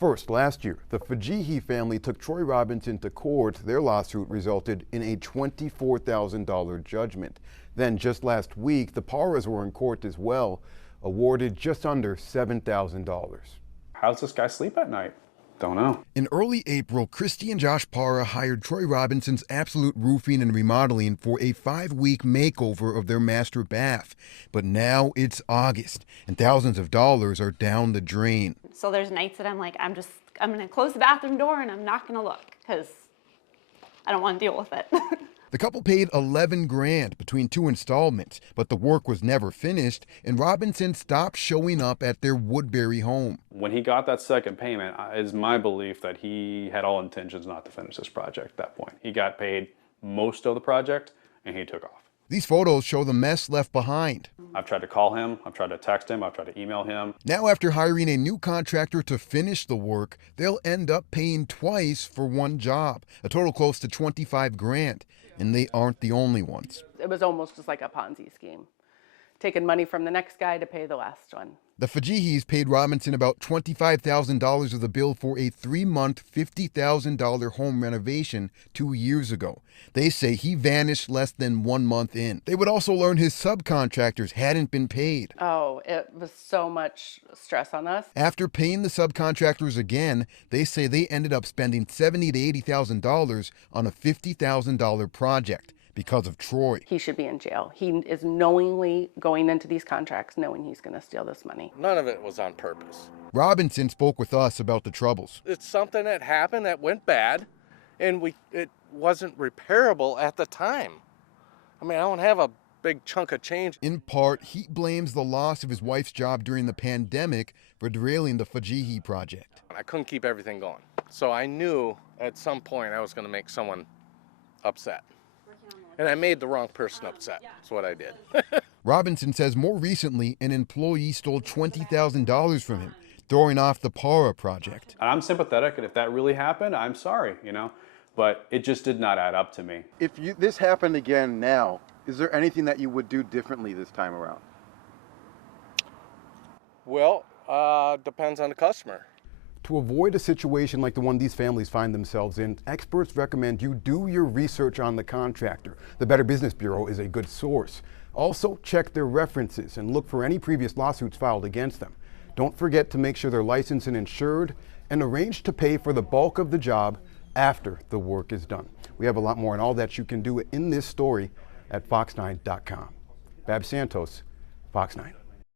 First, last year, the Fajihi family took Troy Robinson to court. Their lawsuit resulted in a $24,000 judgment. Then just last week, the Paras were in court as well, awarded just under $7,000. How's this guy sleep at night? Don't know. In early April, Christy and Josh Para hired Troy Robinson's Absolute Roofing and Remodeling for a 5-week makeover of their master bath. But now it's August, and thousands of dollars are down the drain. So there's nights that I'm like, I'm going to close the bathroom door and I'm not going to look because I don't want to deal with it. The couple paid $11,000 between 2 installments, but the work was never finished, and Robinson stopped showing up at their Woodbury home. When he got that second payment, it's my belief that he had all intentions not to finish this project at that point. He got paid most of the project, and he took off. These photos show the mess left behind. I've tried to call him, I've tried to text him, I've tried to email him. Now, after hiring a new contractor to finish the work, they'll end up paying twice for one job, a total close to $25,000. And they aren't the only ones. It was almost just like a Ponzi scheme, taking money from the next guy to pay the last one. The Fajihis paid Robinson about $25,000 of the bill for a 3-month, $50,000 home renovation 2 years ago. They say he vanished less than 1 month in. They would also learn his subcontractors hadn't been paid. Oh, it was so much stress on us. After paying the subcontractors again, they say they ended up spending $70,000 to $80,000 on a $50,000 project. Because of Troy. He should be in jail. He is knowingly going into these contracts knowing he's going to steal this money. None of it was on purpose. Robinson spoke with us about the troubles. It's something that happened that went bad, and it wasn't repairable at the time. I mean, I don't have a big chunk of change. In part, he blames the loss of his wife's job during the pandemic for derailing the Fajihi project. I couldn't keep everything going. So I knew at some point I was going to make someone upset. And I made the wrong person upset. That's what I did. Robinson says more recently, an employee stole $20,000 from him, throwing off the Para project. And I'm sympathetic, and if that really happened, I'm sorry, but it just did not add up to me. If this happened again now, is there anything that you would do differently this time around? Well, depends on the customer. To avoid a situation like the one these families find themselves in, experts recommend you do your research on the contractor. The Better Business Bureau is a good source. Also, check their references and look for any previous lawsuits filed against them. Don't forget to make sure they're licensed and insured, and arrange to pay for the bulk of the job after the work is done. We have a lot more on all that you can do in this story at fox9.com. Bab Santos, Fox 9.